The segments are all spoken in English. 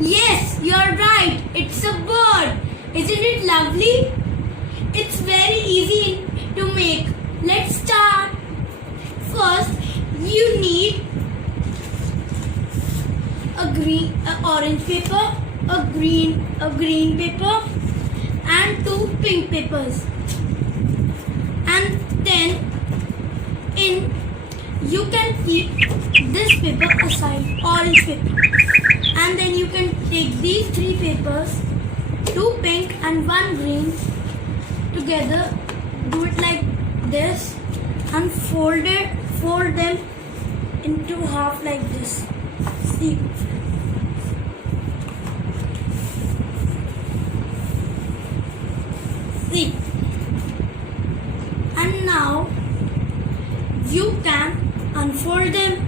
Yes, you're right. It's a bird. Isn't it lovely? It's very easy to make. Let's start. First, you need a orange paper, a green paper, and 2 pink papers. And then you can keep this paper aside, orange paper. And then you can take these 3 papers, 2 pink and 1 green together, do it like this and fold them into half like this. See. See. And now you can unfold them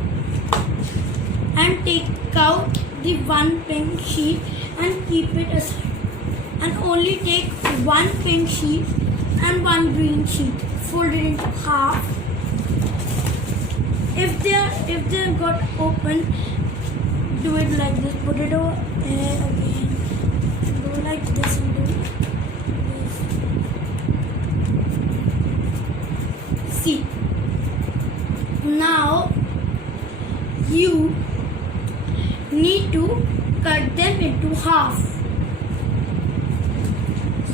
and take out the 1 pink sheet and keep it aside. And only take 1 pink sheet and 1 green sheet. Fold it into half. If they got open, do it like this. Put it over here again. Do like this and do this. See. Now you need to cut them into half.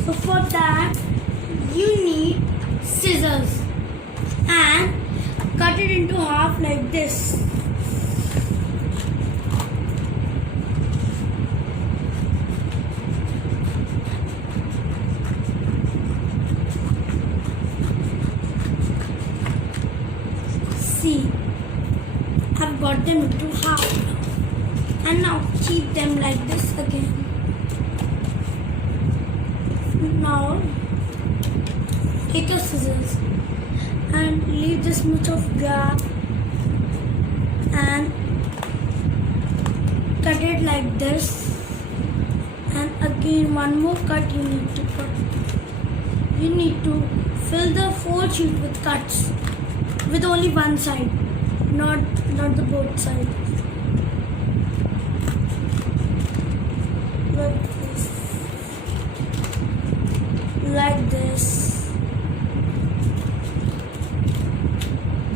So for that you need scissors and cut it into half like this. See, I've got them into half now. And now keep them like this again. Now take your scissors and leave this much of gap and cut it like this. And again one more cut you need to put. You need to fill the 4 sheet with cuts with only one side, not the both sides. Like this,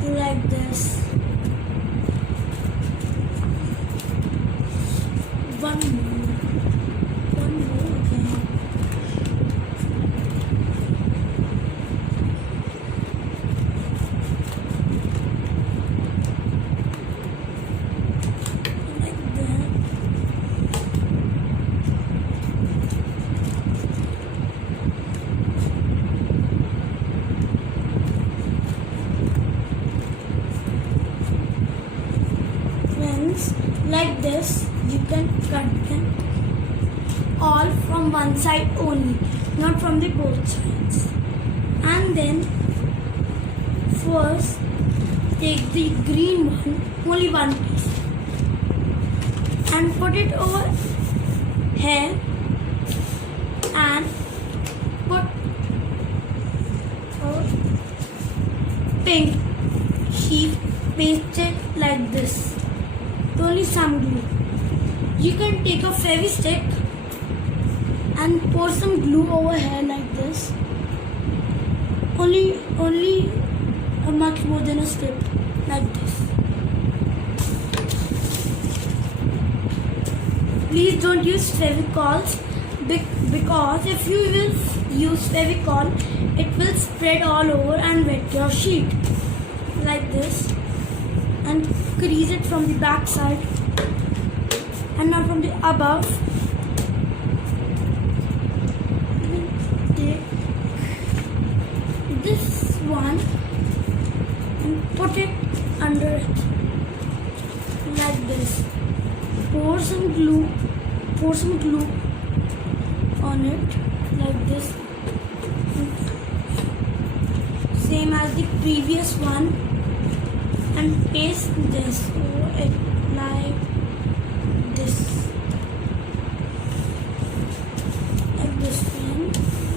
like this. One more again. Like that. Like this, you can cut them all from one side only, not from the both sides. And then first take the green one, only one piece, and put it over here and put a pink sheet pasted like this. Only some glue. You can take a Fevy stick and pour some glue over here like this. Only a much more than a strip like this. Please don't use Fevicols because if you will use Fevicol, it will spread all over and wet your sheet like this. And crease it from the back side and now from the above. Take this one and put it under it like this. Pour some glue on it like this, same as the previous one, and paste this over it like this,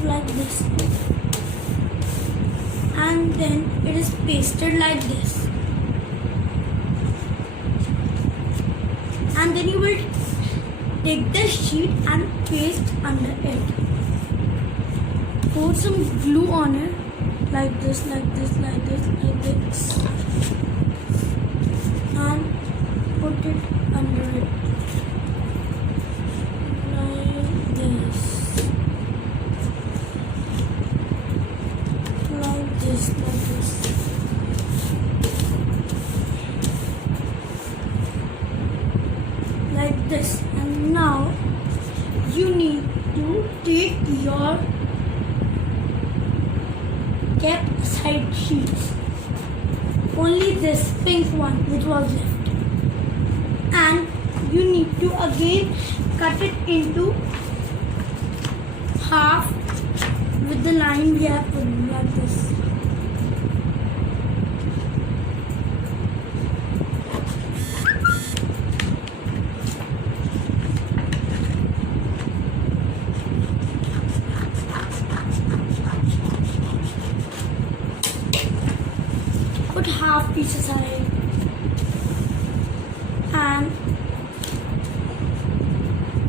like this, and then it is pasted like this, and then you will take the sheet and paste under it. Pour some glue on it, like this, like this, like this, like this, and put it under it, like this, like this, like this. Like this. And now you need to take your kept side sheets, only this pink one which was left, and you need to again cut it into half with the line we have put like this. Put half piece aside and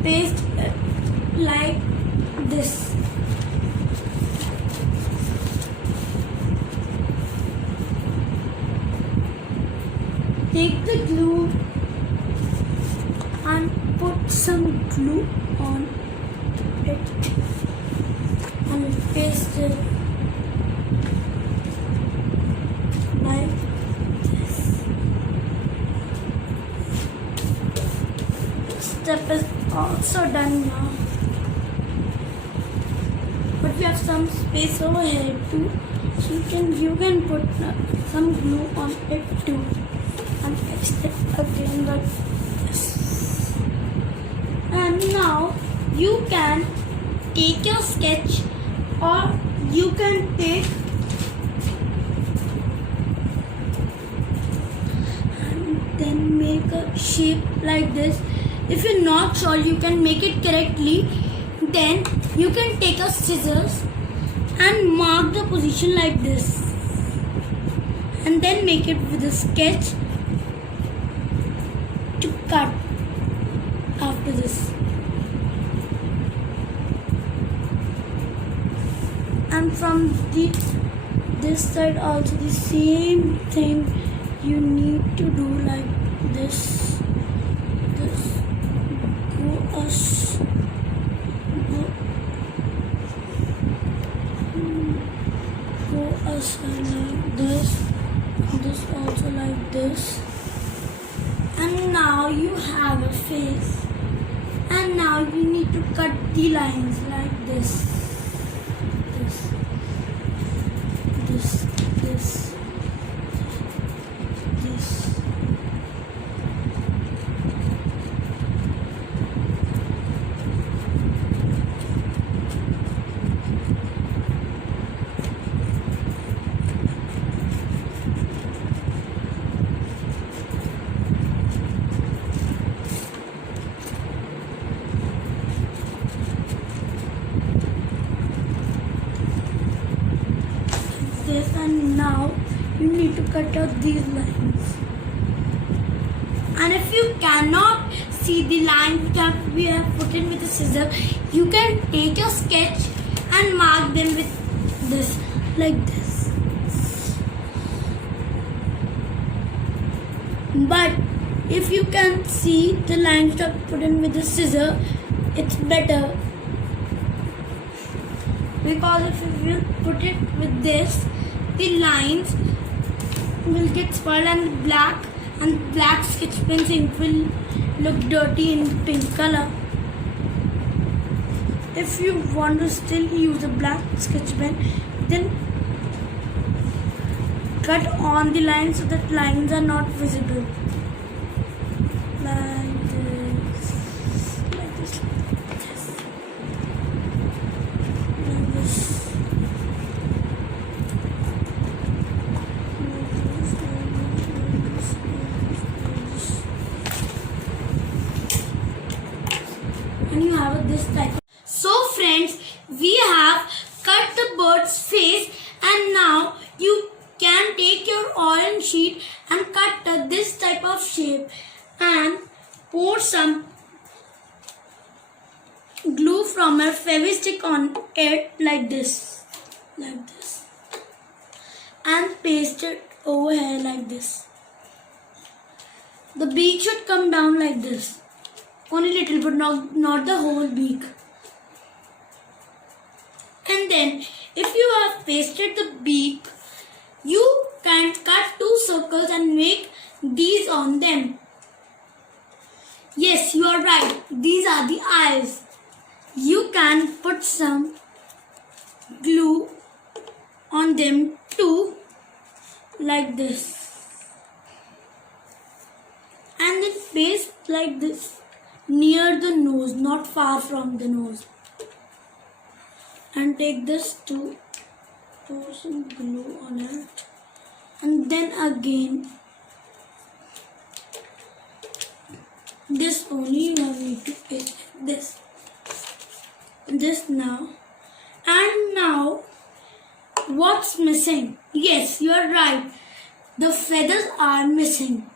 paste it like this. Take the glue and put some glue on it and paste it like this. Step is also done now. But we have some space over here too, so you can put some glue on it too and paste it again like this. And now you can take your sketch, or you can take then make a shape like this. If you're not sure you can make it correctly, then you can take a scissors and mark the position like this, and then make it with a sketch to cut after this. And from this side also the same thing you need to do like this. Go aside like this. This also like this. And now you have a face. And now you need to cut the lines like this. This. And now you need to cut out these lines. And if you cannot see the lines which we have put in with the scissor, you can take your sketch and mark them with this, like this. But if you can see the lines which are put in with the scissor, it's better, because if you put it with this, the lines will get spoiled and black sketch pens ink will look dirty in pink color. If you want to still use a black sketch pen, then cut on the lines so that lines are not visible. Like this. Like this. Like this. And you have this type. So friends, we have cut the bird's face, and now you can take your orange sheet and cut this type of shape and pour some glue from a fevistick on it like this, and paste it over here like this. The beak should come down like this, only little but not the whole beak. And then if you have pasted the beak, you can cut 2 circles and make these on them. Yes, you are right. These are the eyes. You can put some glue on them too, like this. And then paste like this near the nose, not far from the nose. And take this to pour some glue on it. And then again, this only you need to paste this now. And now, what's missing? Yes, you are right. The feathers are missing.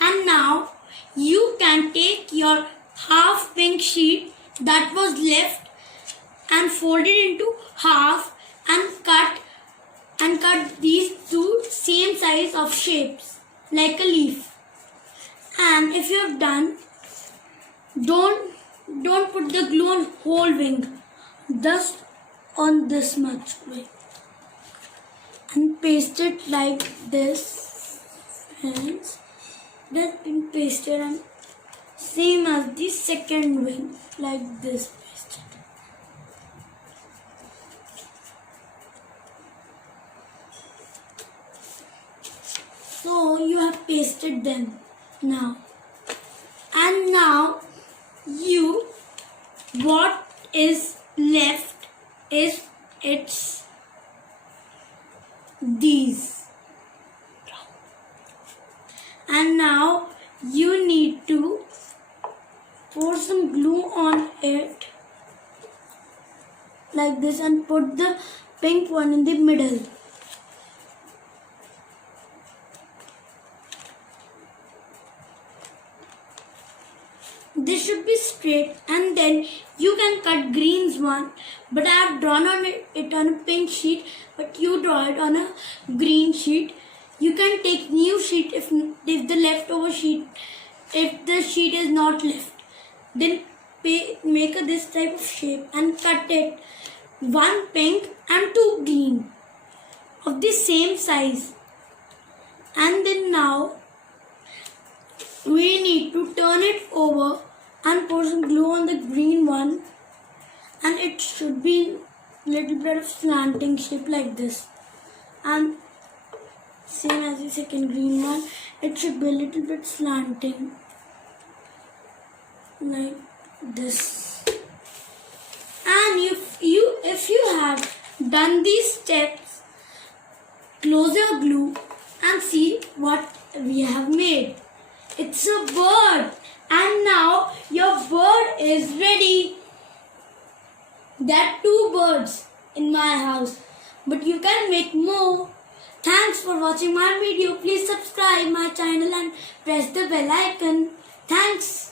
And now, you can take your half pink sheet that was left and fold it into half and cut these 2 same size of shapes like a leaf. And if you have done, don't put the glue on whole wing, just on this much way, and paste it like this, friends. That's been pasted, and same as the second wing, like this pasted. So you have pasted them now. And now what is left is these. And now you need to pour some glue on it like this and put the pink one in the middle. This should be straight, and then you can cut greens one, but I have drawn on it on a pink sheet, but you draw it on a green sheet. You can take new sheet if the leftover sheet, if the sheet is not left, then make this type of shape and cut it 1 pink and 2 green of the same size. And then now we need to turn it over and pour some glue on the green one, and it should be little bit of slanting shape like this, and same as the second green one, it should be a little bit slanting like this. And if you have done these steps, close your glue and see what we have made. It's a bird, and now your bird is ready. There are 2 birds in my house, but you can make more. Thanks for watching my video. Please subscribe my channel and press the bell icon. Thanks.